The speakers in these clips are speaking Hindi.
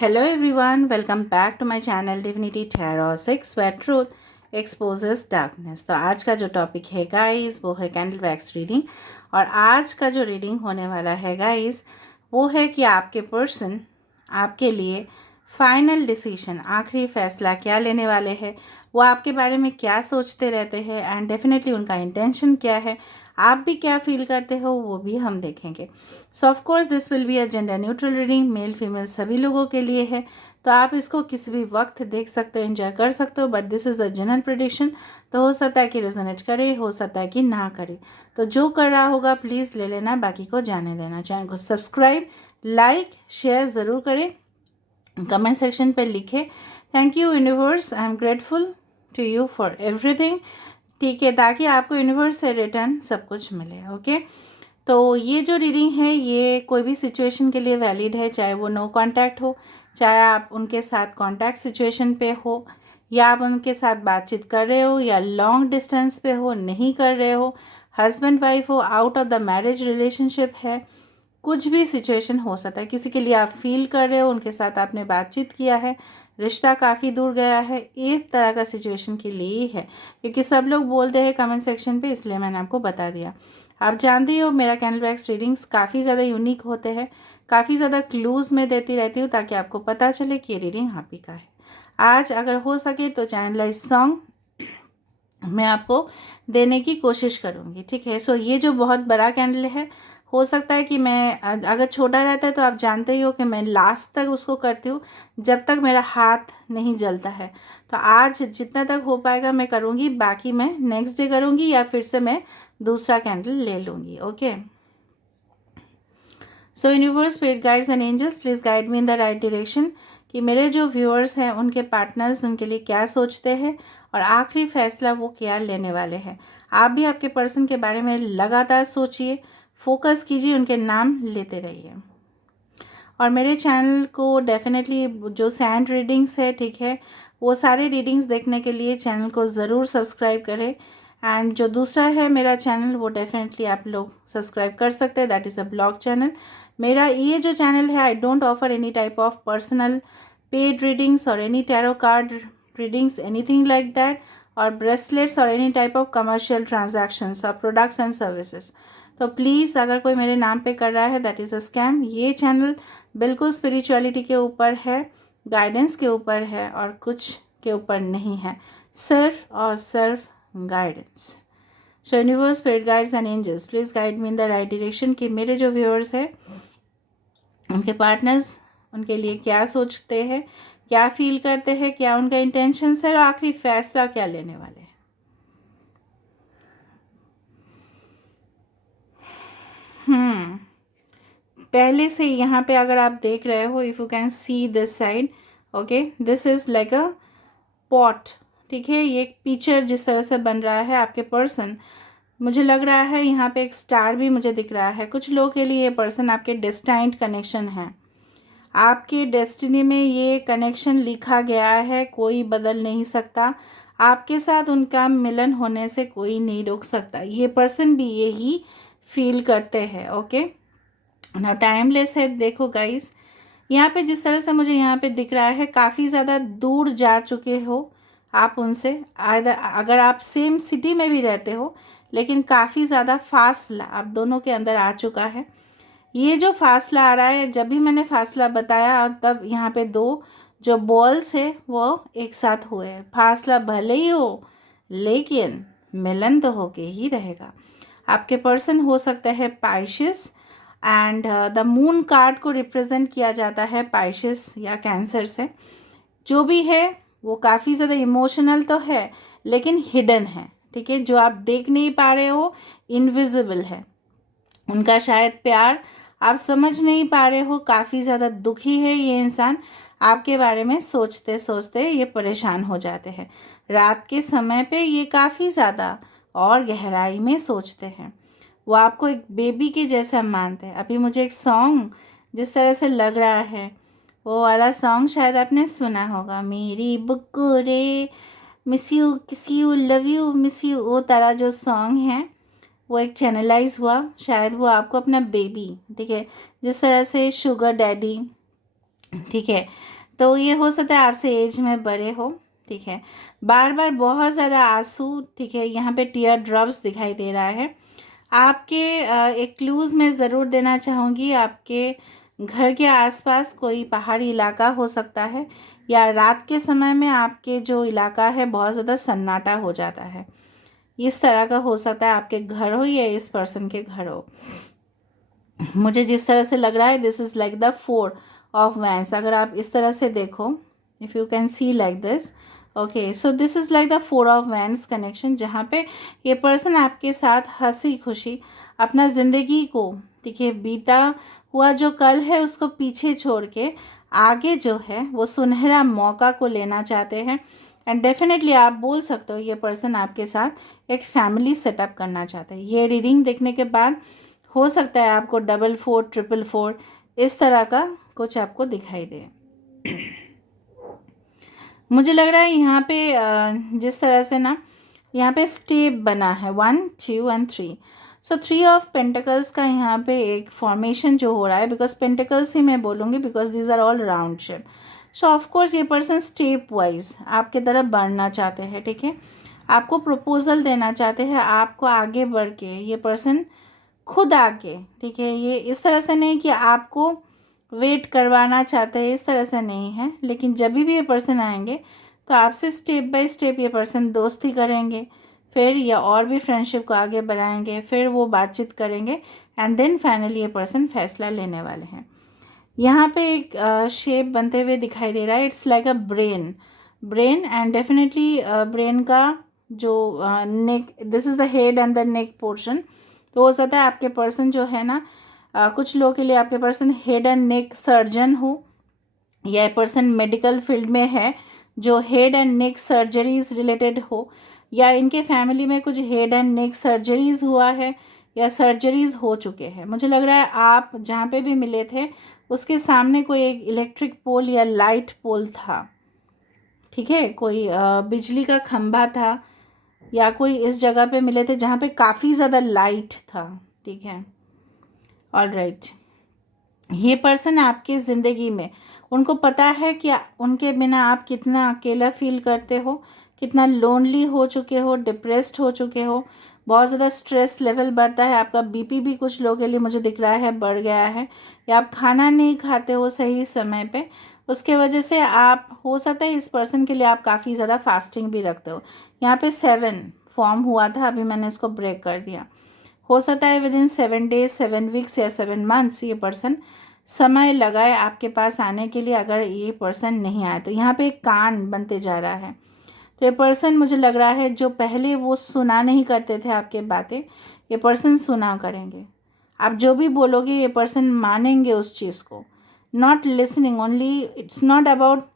Hello everyone, welcome back to my channel Divinity Tarot 6 where truth exposes darkness। तो आज का जो टॉपिक है गाइस वो है कैंडल वैक्स रीडिंग। और आज का जो रीडिंग होने वाला है गाइस वो है कि आपके पर्सन आपके लिए फाइनल डिसीजन, आखिरी फैसला क्या लेने वाले हैं, वो आपके बारे में क्या सोचते रहते हैं एंड डेफिनेटली उनका इंटेंशन क्या है, आप भी क्या फील करते हो वो भी हम देखेंगे। सो of course this will be a gender neutral reading, male female सभी लोगों के लिए है। तो आप इसको किसी भी वक्त देख सकते हो, एंजॉय कर सकते हो, but this is a general prediction. तो हो सकता है कि रेजोनेट करे, हो सकता है कि ना करे। तो जो कर रहा होगा प्लीज़ ले लेना, बाकी को जाने देना। चैनल को सब्सक्राइब, लाइक, शेयर ज़रूर करें, कमेंट सेक्शन पे लिखे thank you universe, I am grateful to you for everything. ठीक है, ताकि आपको यूनिवर्स से रिटर्न सब कुछ मिले। ओके, तो ये जो रीडिंग है ये कोई भी सिचुएशन के लिए वैलिड है, चाहे वो नो कांटेक्ट हो, चाहे आप उनके साथ कांटेक्ट सिचुएशन पे हो, या आप उनके साथ बातचीत कर रहे हो, या लॉन्ग डिस्टेंस पे हो, नहीं कर रहे हो, हस्बैंड वाइफ हो, out of the marriage relationship है, कुछ भी सिचुएशन हो सकता है। किसी के लिए आप फील कर रहे हो, उनके साथ आपने बातचीत किया है, रिश्ता काफ़ी दूर गया है, इस तरह का सिचुएशन के लिए ही है। क्योंकि सब लोग बोलते हैं कमेंट सेक्शन पे, इसलिए मैंने आपको बता दिया। आप जानते हो मेरा कैंडल वैक्स रीडिंग्स काफ़ी ज़्यादा यूनिक होते हैं, काफ़ी ज़्यादा क्लूज़ में देती रहती हूँ ताकि आपको पता चले कि ये रीडिंग आप ही का है। आज अगर हो सके तो चैनलाइज सॉन्ग मैं आपको देने की कोशिश करूँगी। ठीक है, सो ये जो बहुत बड़ा कैंडल है, हो सकता है कि मैं अगर छोटा रहता है तो आप जानते ही हो कि मैं लास्ट तक उसको करती हूँ जब तक मेरा हाथ नहीं जलता है। तो आज जितना तक हो पाएगा मैं करूँगी, बाकी मैं नेक्स्ट डे करूँगी या फिर से मैं दूसरा कैंडल ले लूँगी। Okay, so universe, spirit guides and angels, please guide me in the right direction कि मेरे जो व्यूअर्स हैं उनके पार्टनर्स उनके लिए क्या सोचते हैं और आखिरी फैसला वो क्या लेने वाले हैं। आप भी आपके पर्सन के बारे में लगातार सोचिए, फोकस कीजिए, उनके नाम लेते रहिए। और मेरे चैनल को डेफिनेटली जो सैंड रीडिंग्स है, ठीक है, वो सारे रीडिंग्स देखने के लिए चैनल को ज़रूर सब्सक्राइब करें। एंड जो दूसरा है मेरा चैनल वो डेफिनेटली आप लोग सब्सक्राइब कर सकते हैं, that is a blog channel. मेरा ये जो चैनल है, I don't offer any type of personal paid readings और any tarot card readings, anything like that, और ब्रेसलेट्स और any type of commercial transactions और प्रोडक्ट्स एंड सर्विसेज। तो प्लीज़ अगर कोई मेरे नाम पे कर रहा है दैट इज़ अ स्कैम। ये चैनल बिल्कुल स्पिरिचुअलिटी के ऊपर है, गाइडेंस के ऊपर है और कुछ के ऊपर नहीं है, सिर्फ और सिर्फ guidance. So universe, spirit guides and angels, please guide me in the right direction कि मेरे जो व्यूअर्स हैं उनके पार्टनर्स उनके लिए क्या सोचते हैं, क्या फील करते हैं, क्या उनका इंटेंशंस है और आखिरी फैसला क्या लेने वाले हैं। पहले से यहाँ पे अगर आप देख रहे हो, if you can see this side, okay, this is like a pot. ठीक है, ये एक पिक्चर जिस तरह से बन रहा है आपके पर्सन, मुझे लग रहा है यहाँ पे एक स्टार भी मुझे दिख रहा है। कुछ लोगों के लिए ये पर्सन आपके डेस्टाइन्ड कनेक्शन है, आपके डेस्टिनी में ये कनेक्शन लिखा गया है, कोई बदल नहीं सकता। आपके साथ उनका मिलन होने से कोई नहीं रोक सकता। ये पर्सन भी यही फील करते हैं। ओके, ना टाइमलेस है। देखो गाइस, यहाँ पे जिस तरह से मुझे यहाँ पे दिख रहा है, काफ़ी ज़्यादा दूर जा चुके हो आप उनसे। अगर आप सेम सिटी में भी रहते हो, लेकिन काफ़ी ज़्यादा फासला आप दोनों के अंदर आ चुका है। ये जो फासला आ रहा है, जब भी मैंने फासला बताया तब यहाँ पे दो जो बॉल्स है वो एक साथ हुए। फासला भले ही हो लेकिन मिलन तो होके ही रहेगा। आपके पर्सन हो सकता है पाइशिस, एंड द मून कार्ड को रिप्रेजेंट किया जाता है पाइशिस या कैंसर से। जो भी है वो काफ़ी ज़्यादा इमोशनल तो है लेकिन हिडन है। ठीक है, जो आप देख नहीं पा रहे हो, इनविजिबल है। उनका शायद प्यार आप समझ नहीं पा रहे हो। काफ़ी ज़्यादा दुखी है ये इंसान, आपके बारे में सोचते सोचते ये परेशान हो जाते हैं। रात के समय पे ये काफ़ी ज़्यादा और गहराई में सोचते हैं। वो आपको एक बेबी के जैसा मानते हैं। अभी मुझे एक सॉन्ग जिस तरह से लग रहा है, वो वाला सॉन्ग शायद आपने सुना होगा, मेरी बुक्कू रे, मिस यू, किस you, love you, miss you, वो तरह जो सॉन्ग है वो एक चैनलाइज हुआ। शायद वो आपको अपना बेबी, ठीक है, जिस तरह से शुगर डैडी ठीक है। तो ये हो सकता है आपसे एज में बड़े हो, ठीक है। बार बार बहुत ज़्यादा आंसू, ठीक है, यहाँ पे टीयर ड्रॉप्स दिखाई दे रहा है आपके। एक क्लूज़ मैं ज़रूर देना चाहूँगी, आपके घर के आसपास कोई पहाड़ी इलाका हो सकता है, या रात के समय में आपके जो इलाका है बहुत ज़्यादा सन्नाटा हो जाता है, इस तरह का हो सकता है। आपके घर हो या इस पर्सन के घर हो, मुझे जिस तरह से लग रहा है this is like the 4 of wands. अगर आप इस तरह से देखो, if you can see like this, okay, so this is like the 4 of wands connection, जहाँ पे ये पर्सन आपके साथ हंसी खुशी अपना ज़िंदगी को, ठीक है, बीता हुआ जो कल है उसको पीछे छोड़ के आगे जो है वो सुनहरा मौका को लेना चाहते हैं। एंड डेफिनेटली आप बोल सकते हो ये पर्सन आपके साथ एक फैमिली सेटअप करना चाहता है। ये रीडिंग देखने के बाद हो सकता है आपको 44 444 इस तरह का कुछ आपको दिखाई दे। मुझे लग रहा है यहाँ पे जिस तरह से ना यहाँ पे स्टेप बना है 1 2 एंड 3, सो 3 ऑफ पेंटिकल्स का यहाँ पे एक फॉर्मेशन जो हो रहा है, बिकॉज पेंटिकल्स ही मैं बोलूँगी because these are all round shape. So of course ये पर्सन स्टेप वाइज आपके तरफ बढ़ना चाहते हैं, ठीक है, आपको प्रपोजल देना चाहते हैं, आपको आगे बढ़ के ये पर्सन खुद आके, ठीक है, ये इस तरह से नहीं कि आपको वेट करवाना चाहते हैं, इस तरह से नहीं है, लेकिन जब भी ये पर्सन आएंगे तो आपसे स्टेप बाय स्टेप ये पर्सन दोस्ती करेंगे, फिर या और भी फ्रेंडशिप को आगे बढ़ाएंगे, फिर वो बातचीत करेंगे, एंड देन फाइनली ये पर्सन फैसला लेने वाले हैं। यहाँ पे एक शेप बनते हुए दिखाई दे रहा है, it's like a brain and definitely brain का जो neck, this is the head and the neck portion. तो हो सकता है आपके पर्सन जो है ना, कुछ लोगों के लिए आपके person head and neck surgeon हो, या पर्सन मेडिकल फील्ड में है जो head and neck surgeries related हो, या इनके फैमिली में कुछ हेड एंड नेक सर्जरीज हुआ है या सर्जरीज हो चुके हैं। मुझे लग रहा है आप जहाँ पे भी मिले थे उसके सामने कोई एक इलेक्ट्रिक पोल या लाइट पोल था, ठीक है, कोई बिजली का खंभा था, या कोई इस जगह पे मिले थे जहाँ पे काफ़ी ज़्यादा लाइट था, ठीक है। ऑलराइट, ये पर्सन आपकी ज़िंदगी में, उनको पता है कि उनके बिना आप कितना अकेला फील करते हो, कितना लोनली हो चुके हो, डिप्रेस्ड हो चुके हो, बहुत ज़्यादा स्ट्रेस लेवल बढ़ता है, आपका बीपी भी कुछ लोगों के लिए मुझे दिख रहा है बढ़ गया है, या आप खाना नहीं खाते हो सही समय पे, उसके वजह से आप, हो सकता है इस पर्सन के लिए आप काफ़ी ज़्यादा फास्टिंग भी रखते हो। यहाँ पे 7 फॉर्म हुआ था, अभी मैंने इसको ब्रेक कर दिया। हो सकता है विद इन 7 डेज 7 वीक्स या 7 मंथ्स ये पर्सन समय लगाए आपके पास आने के लिए, अगर ये पर्सन नहीं आए तो। यहाँ पे एक कान बनते जा रहा है, तो ये पर्सन मुझे लग रहा है जो पहले वो सुना नहीं करते थे आपके बातें, ये पर्सन सुना करेंगे। आप जो भी बोलोगे ये पर्सन मानेंगे उस चीज़ को। Not listening only, it's not about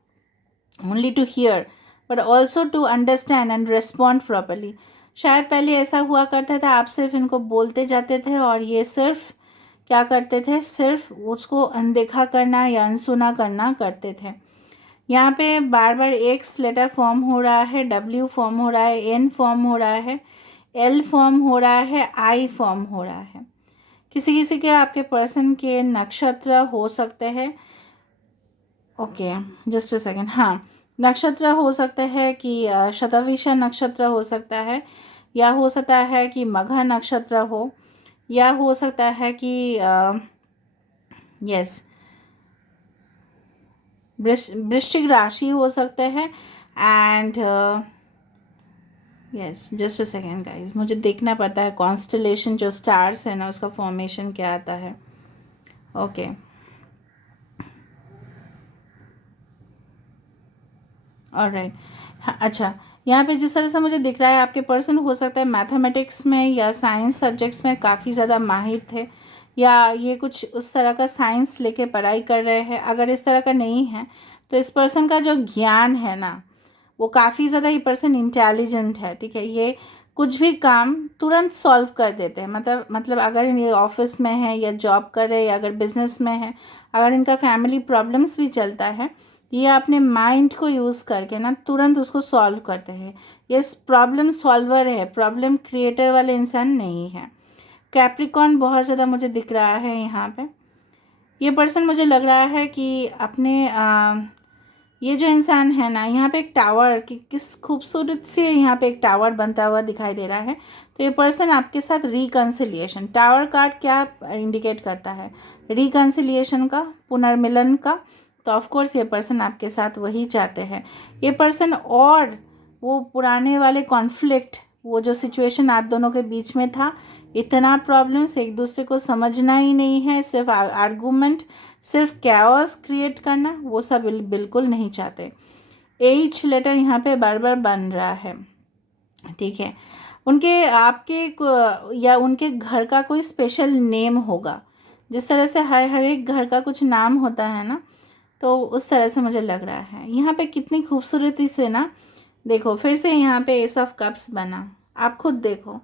only to hear but also to understand and respond properly. शायद पहले ऐसा हुआ करता था, आप सिर्फ इनको बोलते जाते थे और ये सिर्फ क्या करते थे, सिर्फ उसको अनदेखा करना या अनसुना करना करते थे। यहाँ पे बार बार एक्स लेटर फॉर्म हो रहा है, डब्ल्यू फॉर्म हो रहा है, एन फॉर्म हो रहा है, एल फॉर्म हो रहा है, आई फॉर्म हो रहा है। किसी किसी के आपके पर्सन के नक्षत्र हो सकते हैं, ओके जस्ट अ सेकेंड, हाँ, नक्षत्र हो सकता है कि शतभिषा नक्षत्र हो सकता है, या हो सकता है कि मघा नक्षत्र हो, या हो सकता है कि यस वृश्चिक राशि हो सकते हैं। And yes just a second guys, मुझे देखना पड़ता है कॉन्स्टलेशन जो स्टार्स है ना उसका फॉर्मेशन क्या आता है। ओके ऑलराइट, अच्छा, यहाँ पे जिस तरह से मुझे दिख रहा है आपके पर्सन हो सकता है मैथमेटिक्स में या साइंस सब्जेक्ट्स में काफ़ी ज़्यादा माहिर थे, या ये कुछ उस तरह का साइंस लेके पढ़ाई कर रहे हैं। अगर इस तरह का नहीं है तो इस पर्सन का जो ज्ञान है ना वो काफ़ी ज़्यादा, ये पर्सन इंटेलिजेंट है, ठीक है, ये कुछ भी काम तुरंत सॉल्व कर देते हैं। मतलब अगर ये ऑफिस में है या जॉब कर रहे हैं या अगर बिजनेस में है, अगर इनका फैमिली प्रॉब्लम्स भी चलता है, ये अपने माइंड को यूज़ करके ना तुरंत उसको सॉल्व करते हैं। ये प्रॉब्लम सॉल्वर है, प्रॉब्लम क्रिएटर वाले इंसान नहीं है। कैप्रिकॉन बहुत ज़्यादा मुझे दिख रहा है यहाँ पे, ये पर्सन मुझे लग रहा है कि अपने ये जो इंसान है ना, यहाँ पे एक टावर की किस खूबसूरत से यहाँ पे एक टावर बनता हुआ दिखाई दे रहा है। तो ये पर्सन आपके साथ रिकन्सिलिएशन, टावर कार्ड क्या इंडिकेट करता है? रिकन्सिलिएशन का, पुनर्मिलन का। तो ऑफ कोर्स ये पर्सन आपके साथ वही चाहते हैं। ये पर्सन और वो पुराने वाले कॉन्फ्लिक्ट, वो जो सिचुएशन आप दोनों के बीच में था, इतना प्रॉब्लम्स, एक दूसरे को समझना ही नहीं है, सिर्फ आर्गूमेंट, सिर्फ कैओस क्रिएट करना, वो सब बिल्कुल नहीं चाहते। एच लेटर यहाँ पे बार बार बन रहा है, ठीक है। उनके आपके या उनके घर का कोई स्पेशल नेम होगा, जिस तरह से हर एक घर का कुछ नाम होता है ना, तो उस तरह से मुझे लग रहा है। यहाँ पे कितनी खूबसूरती से ना, देखो फिर से यहाँ पे एस ऑफ कप्स बना, आप खुद देखो,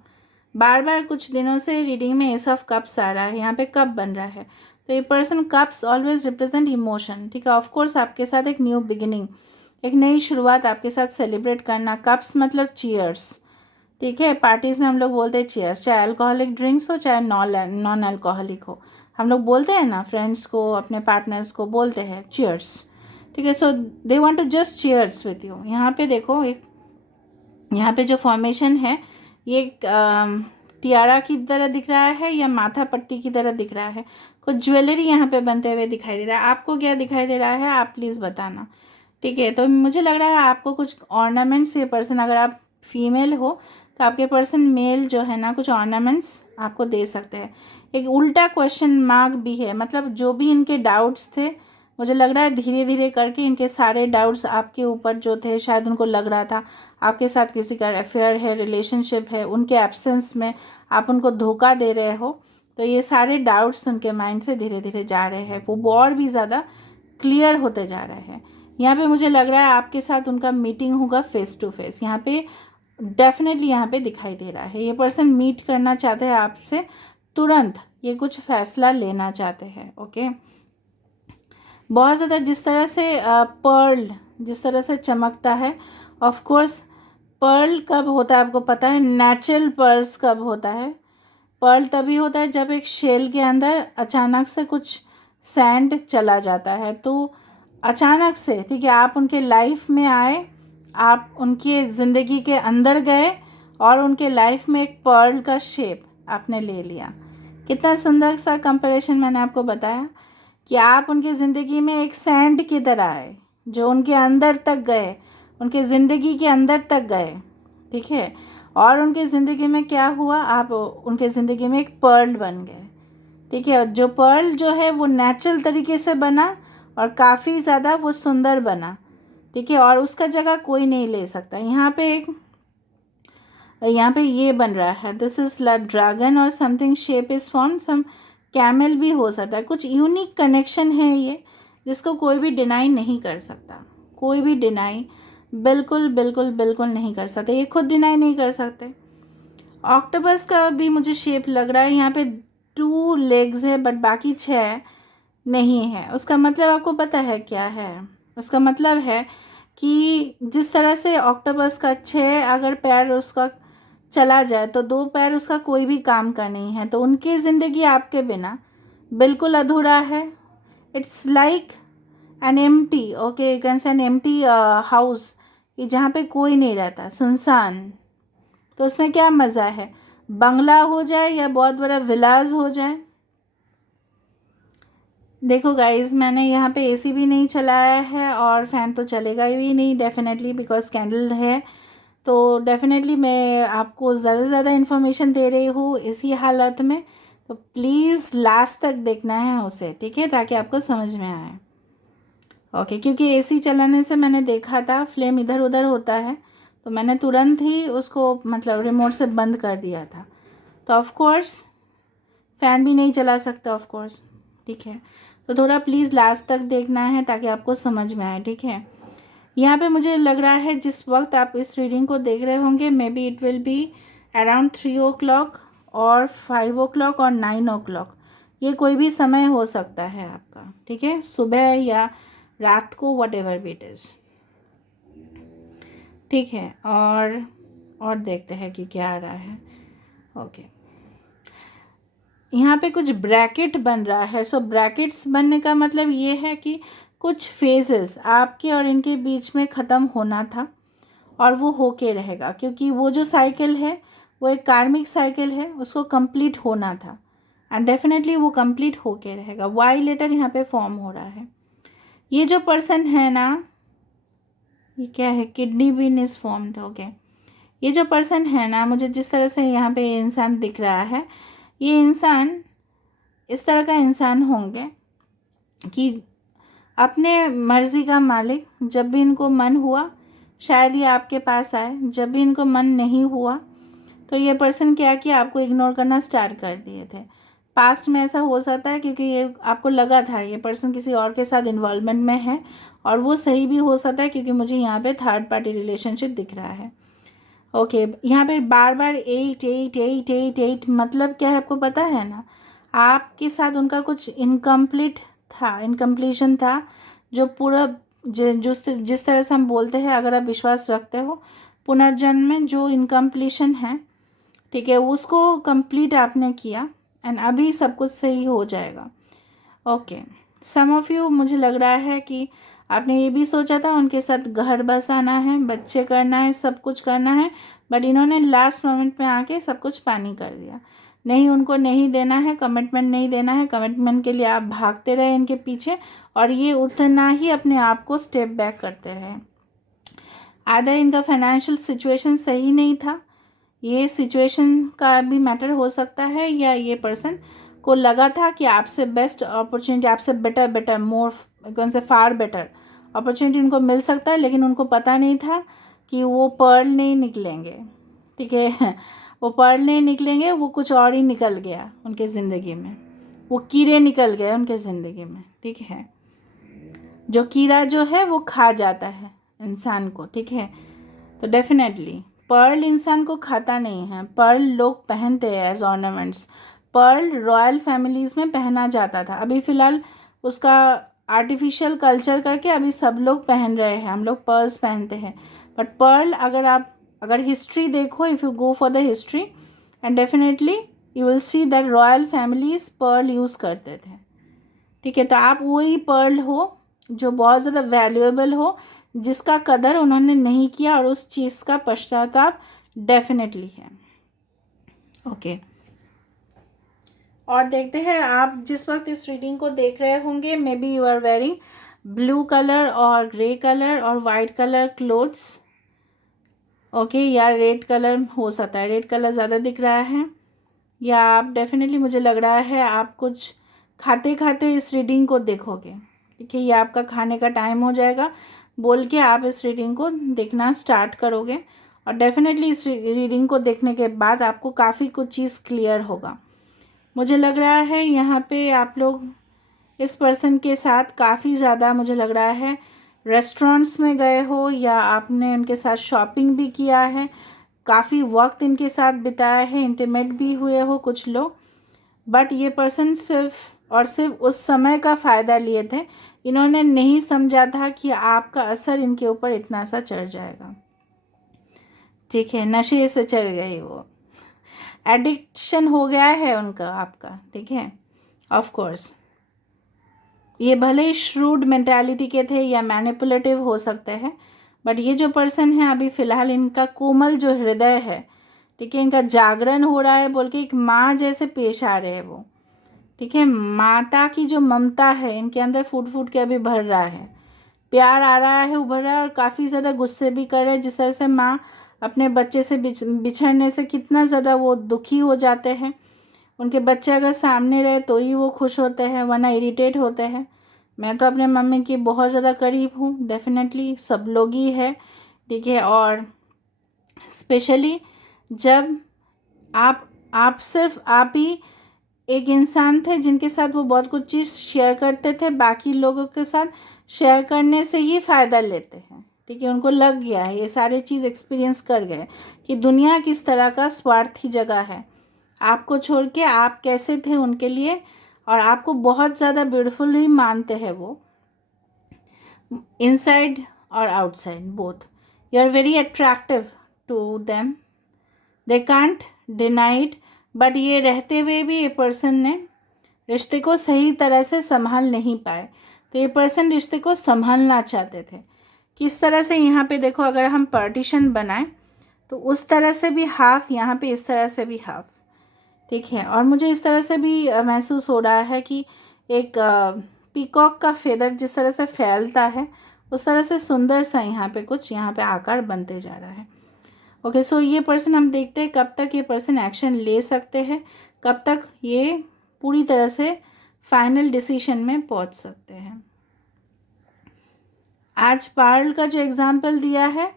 बार बार कुछ दिनों से रीडिंग में एस ऑफ कप्स आ रहा है, यहाँ पे कप बन रहा है। तो ये person, cups always represent emotion, ठीक है। ऑफकोर्स आपके साथ एक न्यू बिगिनिंग, एक नई शुरुआत आपके साथ सेलिब्रेट करना। कप्स मतलब चीयर्स, ठीक है। पार्टीज़ में हम लोग बोलते हैं चीयर्स, चाहे अल्कोहलिक ड्रिंक्स हो चाहे नॉन अल्कोहलिक हो, हम लोग बोलते हैं ना, फ्रेंड्स को, अपने पार्टनर्स को बोलते हैं चीयर्स, ठीक है। So they want to just cheers with you. यहाँ पे देखो, एक यहाँ पे जो फॉर्मेशन है, ये टियारा की तरह दिख रहा है या माथा पट्टी की तरह दिख रहा है। कुछ ज्वेलरी यहाँ पे बनते हुए दिखाई दे रहा है। आपको क्या दिखाई दे रहा है, आप प्लीज़ बताना, ठीक है। तो मुझे लग रहा है आपको कुछ ऑर्नामेंट्स, ये पर्सन, अगर आप फीमेल हो तो आपके पर्सन मेल जो है ना, कुछ ऑर्नामेंट्स आपको दे सकते हैं। एक उल्टा क्वेश्चन मार्क भी है, मतलब जो भी इनके डाउट्स थे, मुझे लग रहा है धीरे धीरे करके इनके सारे डाउट्स आपके ऊपर जो थे, शायद उनको लग रहा था आपके साथ किसी का अफेयर है, रिलेशनशिप है, उनके एब्सेंस में आप उनको धोखा दे रहे हो। तो ये सारे डाउट्स उनके माइंड से धीरे धीरे जा रहे हैं, वो और भी ज़्यादा क्लियर होते जा रहे हैं। यहाँ पे मुझे लग रहा है आपके साथ उनका मीटिंग होगा फेस टू फेस, यहाँ पे डेफिनेटली यहाँ पे दिखाई दे रहा है। ये पर्सन मीट करना चाहते हैं आपसे तुरंत, ये कुछ फैसला लेना चाहते हैं, ओके। बहुत ज़्यादा जिस तरह से पर्ल जिस तरह से चमकता है, ऑफ कोर्स पर्ल कब होता है आपको पता है, नेचुरल पर्ल्स कब होता है? पर्ल तभी होता है जब एक शेल के अंदर अचानक से कुछ सैंड चला जाता है। तो अचानक से, ठीक है, आप उनके लाइफ में आए, आप उनकी ज़िंदगी के अंदर गए और उनके लाइफ में एक पर्ल का शेप आपने ले लिया। कितना सुंदर सा कंपैरिजन मैंने आपको बताया कि आप उनकी ज़िंदगी में एक सैंड की तरह आए, जो उनके अंदर तक गए, उनके ज़िंदगी के अंदर तक गए, ठीक है। और उनके ज़िंदगी में क्या हुआ, आप उनके ज़िंदगी में एक पर्ल बन गए, ठीक है। जो पर्ल जो है वो नेचुरल तरीके से बना और काफ़ी ज़्यादा वो सुंदर बना, ठीक है, और उसका जगह कोई नहीं ले सकता। यहाँ पे ये बन रहा है, दिस इज़ ला ड्रैगन और something shape is form, some camel भी हो सकता है। कुछ यूनिक कनेक्शन है ये, जिसको कोई भी डिनाई नहीं कर सकता, कोई भी डिनाई बिल्कुल बिल्कुल बिल्कुल नहीं कर सकते, ये खुद डिनाई नहीं कर सकते। ऑक्टोपस का भी मुझे शेप लग रहा है, यहाँ पे 2 लेग्स है बट बाकी 6 नहीं है। उसका मतलब आपको पता है क्या है? उसका मतलब है कि जिस तरह से ऑक्टोपस का 6 अगर पैर उसका चला जाए तो 2 पैर उसका कोई भी काम का नहीं है, तो उनकी ज़िंदगी आपके बिना बिल्कुल अधूरा है। It's like an empty, okay, you can say an empty house, कि जहाँ पे कोई नहीं रहता, सुनसान। तो उसमें क्या मज़ा है, बंगला हो जाए या बहुत बड़ा विलाज हो जाए। देखो गाइस, मैंने यहाँ पे एसी भी नहीं चलाया है और फ़ैन तो चलेगा ही नहीं डेफिनेटली, बिकॉज कैंडल है। तो डेफिनेटली मैं आपको ज़्यादा से ज़्यादा इन्फॉर्मेशन दे रही हूँ इसी हालत में, तो प्लीज़ लास्ट तक देखना है उसे, ठीक है, ताकि आपको समझ में आए, ओके। क्योंकि एसी चलाने से मैंने देखा था फ्लेम इधर उधर होता है, तो मैंने तुरंत ही उसको मतलब रिमोट से बंद कर दिया था। तो ऑफ कोर्स फ़ैन भी नहीं चला सकता, ऑफ कोर्स, ठीक है। तो थोड़ा प्लीज़ लास्ट तक देखना है ताकि आपको समझ में आए, ठीक है। यहाँ पे मुझे लग रहा है जिस वक्त आप इस रीडिंग को देख रहे होंगे, may be it will be around 3 o'clock और 5 o'clock और 9 o'clock, ये कोई भी समय हो सकता है आपका, ठीक है, सुबह या रात को, what ever be it is, ठीक है। और देखते हैं कि क्या आ रहा है, ओके। यहाँ पे कुछ ब्रैकेट बन रहा है। सो ब्रैकेट्स बनने का मतलब ये है कि कुछ फेजेस आपके और इनके बीच में ख़त्म होना था और वो होके रहेगा, क्योंकि वो जो साइकिल है वो एक कार्मिक साइकिल है, उसको कंप्लीट होना था एंड डेफिनेटली वो कंप्लीट होके रहेगा। वाई लेटर यहाँ पे फॉर्म हो रहा है। ये जो पर्सन है ना, ये क्या है, kidney bean is formed. Okay, ये जो पर्सन है ना, मुझे जिस तरह से यहाँ पे इंसान दिख रहा है, ये इंसान इस तरह का इंसान होंगे कि अपने मर्ज़ी का मालिक। जब भी इनको मन हुआ शायद ये आपके पास आए, जब भी इनको मन नहीं हुआ तो ये पर्सन क्या किया, आपको इग्नोर करना स्टार्ट कर दिए थे। पास्ट में ऐसा हो सकता है क्योंकि ये आपको लगा था ये पर्सन किसी और के साथ इन्वॉल्वमेंट में है, और वो सही भी हो सकता है क्योंकि मुझे यहाँ पे थर्ड पार्टी रिलेशनशिप दिख रहा है। ओके, यहाँ पे बार बार 8 मतलब क्या है आपको पता है ना, आपके साथ उनका कुछ इनकम्प्लीट था, इनकम्प्लीशन था, जो पूरा जिस तरह से हम बोलते हैं, अगर आप विश्वास रखते हो पुनर्जन्म में, जो इनकम्प्लीशन है, ठीक है, उसको कंप्लीट आपने किया एंड अभी सब कुछ सही हो जाएगा। ओके, सम ऑफ यू, मुझे लग रहा है कि आपने ये भी सोचा था उनके साथ घर बसाना है, बच्चे करना है, सब कुछ करना है, बट इन्होंने लास्ट मोमेंट में आके सब कुछ पानी कर दिया। नहीं, उनको नहीं देना है, कमिटमेंट नहीं देना है, कमिटमेंट के लिए आप भागते रहे इनके पीछे और ये उतना ही अपने आप को स्टेप बैक करते रहे। आधा इनका फाइनेंशियल सिचुएशन सही नहीं था, ये सिचुएशन का भी मैटर हो सकता है, या ये पर्सन को लगा था कि आपसे बेस्ट अपॉर्चुनिटी, आपसे बेटर मोर, कौन से फार बेटर अपॉर्चुनिटी उनको मिल सकता है, लेकिन उनको पता नहीं था कि वो पर्ल नहीं निकलेंगे। ठीक है, वो पर्ल नहीं निकलेंगे, वो कुछ और ही निकल गया उनके ज़िंदगी में, वो कीड़े निकल गए उनके ज़िंदगी में। ठीक है, जो कीड़ा जो है वो खा जाता है इंसान को। ठीक है, तो डेफिनेटली पर्ल इंसान को खाता नहीं है, पर्ल लोग पहनते हैं as ornaments. Pearl royal families में पहना जाता था, अभी फ़िलहाल उसका आर्टिफिशियल कल्चर करके अभी सब लोग पहन रहे हैं, हम लोग पर्ल्स पहनते हैं। बट पर्ल अगर हिस्ट्री देखो, if you go for the history and definitely you will see that royal families pearl use करते थे। ठीक है, तो आप वही पर्ल हो जो बहुत ज़्यादा वैल्यूएबल हो, जिसका कदर उन्होंने नहीं किया और उस चीज़ का पश्चाताप डेफिनेटली है। ओके, और देखते हैं आप जिस वक्त इस रीडिंग को देख रहे होंगे, maybe you are wearing blue colour और ग्रे कलर और वाइट कलर क्लोथ्स। ओके, या रेड कलर हो सकता है, रेड कलर ज़्यादा दिख रहा है, या आप डेफिनेटली, मुझे लग रहा है आप कुछ खाते खाते इस रीडिंग को देखोगे। ठीक है, ये आपका खाने का टाइम हो जाएगा बोल के आप इस रीडिंग को देखना स्टार्ट करोगे, और डेफिनेटली इस रीडिंग को देखने के बाद आपको काफ़ी कुछ चीज़ क्लियर होगा। मुझे लग रहा है यहाँ पे आप लोग इस पर्सन के साथ काफ़ी ज़्यादा, मुझे लग रहा है रेस्टोरेंट्स में गए हो, या आपने उनके साथ शॉपिंग भी किया है, काफ़ी वक्त इनके साथ बिताया है, इंटीमेट भी हुए हो कुछ लोग। बट ये पर्सन सिर्फ और सिर्फ उस समय का फ़ायदा लिए थे, इन्होंने नहीं समझा था कि आपका असर इनके ऊपर इतना सा चढ़ जाएगा। ठीक है, नशे से चढ़ गई वो, एडिक्शन हो गया है उनका आपका। ठीक है, ऑफ कोर्स ये भले ही श्रूड मेंटालिटी के थे या मैनिपुलेटिव हो सकते हैं, बट ये जो पर्सन है अभी फ़िलहाल इनका कोमल जो हृदय है, ठीक है, इनका जागरण हो रहा है बोल के एक माँ जैसे पेश आ रहे हैं वो। ठीक है, माता की जो ममता है इनके अंदर फूट फूट के अभी भर रहा है, प्यार आ रहा है, उभर रहा है, और काफ़ी ज़्यादा गुस्से भी कर रहे हैं, जिस तरह से माँ अपने बच्चे से बिछड़ने से कितना ज़्यादा वो दुखी हो जाते हैं। उनके बच्चे अगर सामने रहे तो ही वो खुश होते हैं, वरना इरिटेट होते हैं। मैं तो अपने मम्मी की बहुत ज़्यादा करीब हूँ, डेफिनेटली सब लोग ही है। ठीक है, और स्पेशली जब आप सिर्फ आप ही एक इंसान थे जिनके साथ वो बहुत कुछ चीज़ शेयर करते थे, बाकी लोगों के साथ शेयर करने से ही फ़ायदा लेते हैं। ठीक है, उनको लग गया है, ये सारी चीज़ एक्सपीरियंस कर गए कि दुनिया किस तरह का स्वार्थी जगह है। आपको छोड़ के आप कैसे थे उनके लिए, और आपको बहुत ज़्यादा ब्यूटीफुल ही मानते हैं वो, इनसाइड और outside both. You are very attractive to them, they can't deny it, but ये रहते हुए भी ये पर्सन ने रिश्ते को सही तरह से संभाल नहीं पाए। तो ये पर्सन रिश्ते को संभालना चाहते थे। किस तरह से, यहाँ पे देखो, अगर हम पार्टीशन बनाएं तो उस तरह से भी हाफ, यहाँ पे इस तरह से भी हाफ, ठीक है। और मुझे इस तरह से भी महसूस हो रहा है कि एक पीकॉक का फेदर जिस तरह से फैलता है उस तरह से सुंदर सा यहाँ पे कुछ यहाँ पे आकार बनते जा रहा है। ओके, सो ये पर्सन, हम देखते हैं कब तक ये पर्सन एक्शन ले सकते हैं, कब तक ये पूरी तरह से फाइनल डिसीजन में पहुंच सकते हैं। आज पर्ल का जो एग्जाम्पल दिया है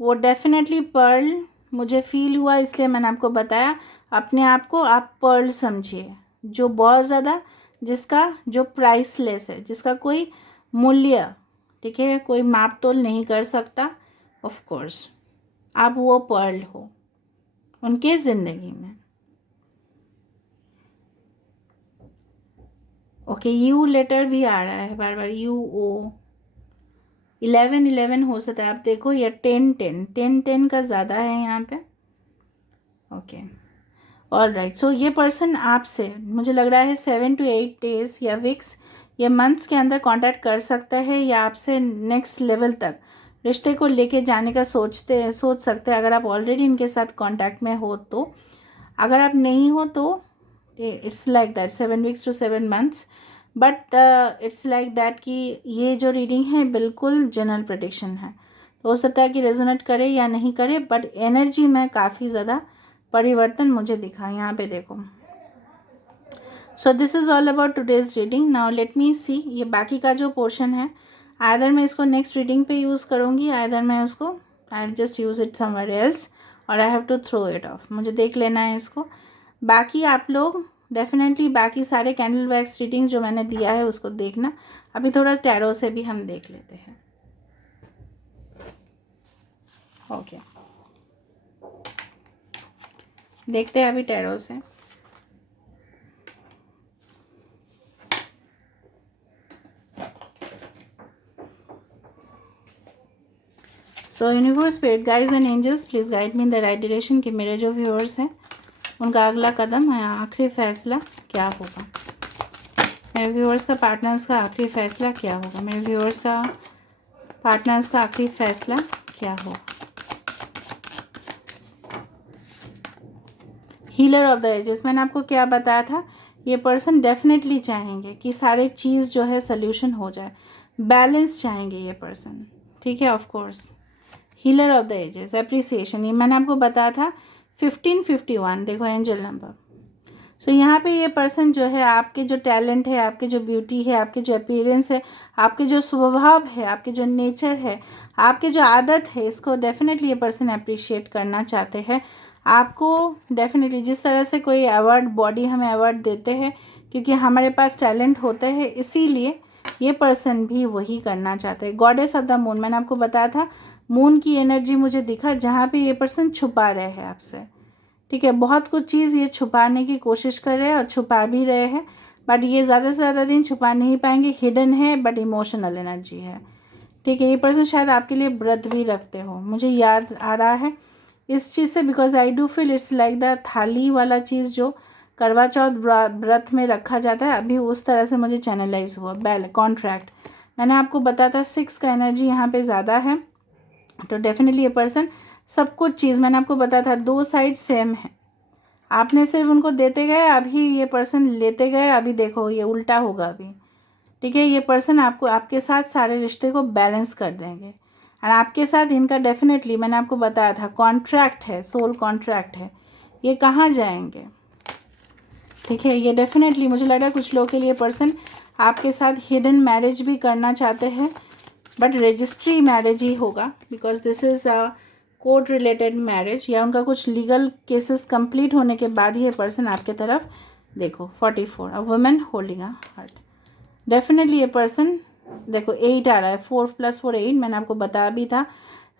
वो डेफिनेटली पर्ल मुझे फील हुआ, इसलिए मैंने आपको बताया। अपने आप को आप पर्ल समझिए, जो बहुत ज़्यादा, जिसका जो प्राइसलेस है, जिसका कोई मूल्य, ठीक है, कोई माप तोल नहीं कर सकता। ऑफ कोर्स आप वो पर्ल हो उनके ज़िंदगी में। ओके, यू लेटर भी आ रहा है बार बार, यू ओ। 11 हो सकता है, आप देखो, या 10 का ज़्यादा है यहाँ पे। Okay, all right. सो ये पर्सन आपसे, मुझे लग रहा है 7 to 8 डेज या वीक्स या मंथ्स के अंदर कांटेक्ट कर सकता है, या आपसे नेक्स्ट लेवल तक रिश्ते को लेके जाने का सोच सकते हैं, अगर आप ऑलरेडी इनके साथ कांटेक्ट में हो तो। अगर आप नहीं हो तो it's like that 7 weeks to 7 months, but it's like that कि ये जो रीडिंग है बिल्कुल जनरल प्रेडिक्शन है। तो हो सकता है कि रेजोनेट करे या नहीं करे, बट एनर्जी में काफ़ी ज़्यादा परिवर्तन मुझे दिखा यहाँ पे, देखो। So this is all about today's reading. Now let me see, ये बाकी का जो पोर्शन है, आइदर मैं इसको नेक्स्ट रीडिंग पे यूज़ करूँगी, आइदर मैं उसको I just use it somewhere else, और I have to throw it off. मुझे देख लेना है इसको। बाकी आप लोग डेफिनेटली बाकी सारे कैंडल वैक्स रीडिंग जो मैंने दिया है उसको देखना। अभी थोड़ा टैरो से भी हम देख लेते हैं। ओके, देखते हैं अभी टैरो से। So universe, spirit guides and angels, please guide me in the right direction कि मेरे जो व्यूअर्स हैं उनका अगला कदम, आखिरी फैसला क्या होगा। मेरे व्यूअर्स का, पार्टनर्स का आखिरी फैसला क्या होगा। मेरे व्यूअर्स का, पार्टनर्स का आखिरी फैसला क्या होगा। हीलर ऑफ द एजेस, मैंने आपको क्या बताया था, ये पर्सन डेफिनेटली चाहेंगे कि सारे चीज़ जो है सोल्यूशन हो जाए, बैलेंस चाहेंगे ये पर्सन, ठीक है। Of course healer of the ages, appreciation, ये मैंने आपको बताया था 1551, देखो एंजल नंबर। सो यहाँ पे ये पर्सन जो है, आपके जो टैलेंट है, आपके जो ब्यूटी है, आपके जो अपीयरेंस है, आपके जो स्वभाव है, आपके जो नेचर है, आपके जो आदत है, इसको डेफिनेटली ये पर्सन अप्रिशिएट करना चाहते हैं। आपको डेफिनेटली, जिस तरह से कोई अवार्ड, बॉडी हमें अवार्ड देते हैं क्योंकि हमारे पास टैलेंट होते हैं, इसीलिए ये पर्सन भी वही करना चाहते हैं। गॉडेस ऑफ द मून, मैंने आपको बताया था, मून की एनर्जी मुझे दिखा जहाँ पे ये पर्सन छुपा रहे हैं आपसे, ठीक है। बहुत कुछ चीज़ ये छुपाने की कोशिश कर रहे हैं और छुपा भी रहे हैं, बट ये ज़्यादा से ज़्यादा दिन छुपा नहीं पाएंगे। हिडन है बट इमोशनल एनर्जी है, ठीक है। ये पर्सन शायद आपके लिए व्रत भी रखते हो, मुझे याद आ रहा है इस चीज़ से, because I do feel it's like the थाली वाला चीज़ जो करवा चौथ व्रत में रखा जाता है, अभी उस तरह से मुझे चैनलाइज हुआ। कॉन्ट्रैक्ट, मैंने आपको बताया था 6 का एनर्जी यहाँ पे ज़्यादा है, तो डेफिनेटली ये पर्सन सब कुछ चीज़, मैंने आपको बताया था 2 साइड सेम है। आपने सिर्फ उनको देते गए, अभी ये पर्सन लेते गए, अभी देखो ये उल्टा होगा अभी, ठीक है। ये पर्सन आपको, आपके साथ सारे रिश्ते को बैलेंस कर देंगे, और आपके साथ इनका डेफिनेटली, मैंने आपको बताया था, कॉन्ट्रैक्ट है, सोल कॉन्ट्रैक्ट है। ये कहाँ जाएंगे, ठीक है। ये डेफिनेटली मुझे लग रहा है कुछ लोगों के लिए पर्सन आपके साथ हिडन मैरिज भी करना चाहते हैं, बट रजिस्ट्री मैरिज ही होगा, because this is a court related marriage, या उनका कुछ लीगल केसेस कंप्लीट होने के बाद ही ये पर्सन आपके तरफ, देखो 44, a women holding a heart. Definitely ये पर्सन, देखो 8 आ रहा है, 4 + 4 8, मैंने आपको बताया भी था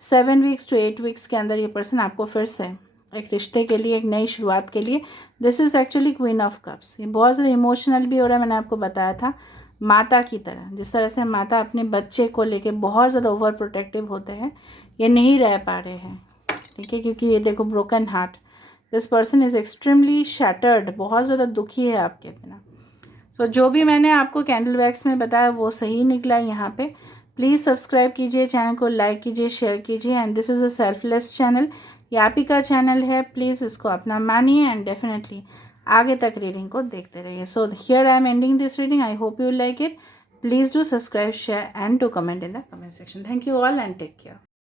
7 weeks to 8 weeks के अंदर ये पर्सन आपको फिर से एक रिश्ते के लिए, एक नई शुरुआत के लिए। This is actually queen of cups. ये बहुत ज़्यादा इमोशनल भी हो रहा है, मैंने आपको बताया था, माता की तरह, जिस तरह से माता अपने बच्चे को लेके बहुत ज़्यादा ओवर प्रोटेक्टिव होते हैं, ये नहीं रह पा रहे हैं, ठीक है, क्योंकि ये देखो broken heart. This person is extremely shattered, बहुत ज़्यादा दुखी है आपके बिना। सो जो भी मैंने आपको कैंडल वैक्स में बताया वो सही निकला यहाँ पे। प्लीज़ सब्सक्राइब कीजिए, चैनल को लाइक कीजिए, शेयर कीजिए। And this is a selfless channel, ये आप ही का चैनल है, प्लीज़ इसको अपना मानिए एंड डेफिनेटली आगे तक रीडिंग को देखते रहिए। So here I am ending this reading, I hope you like it. Please do subscribe, share and to comment in the comment section. Thank you all and take care.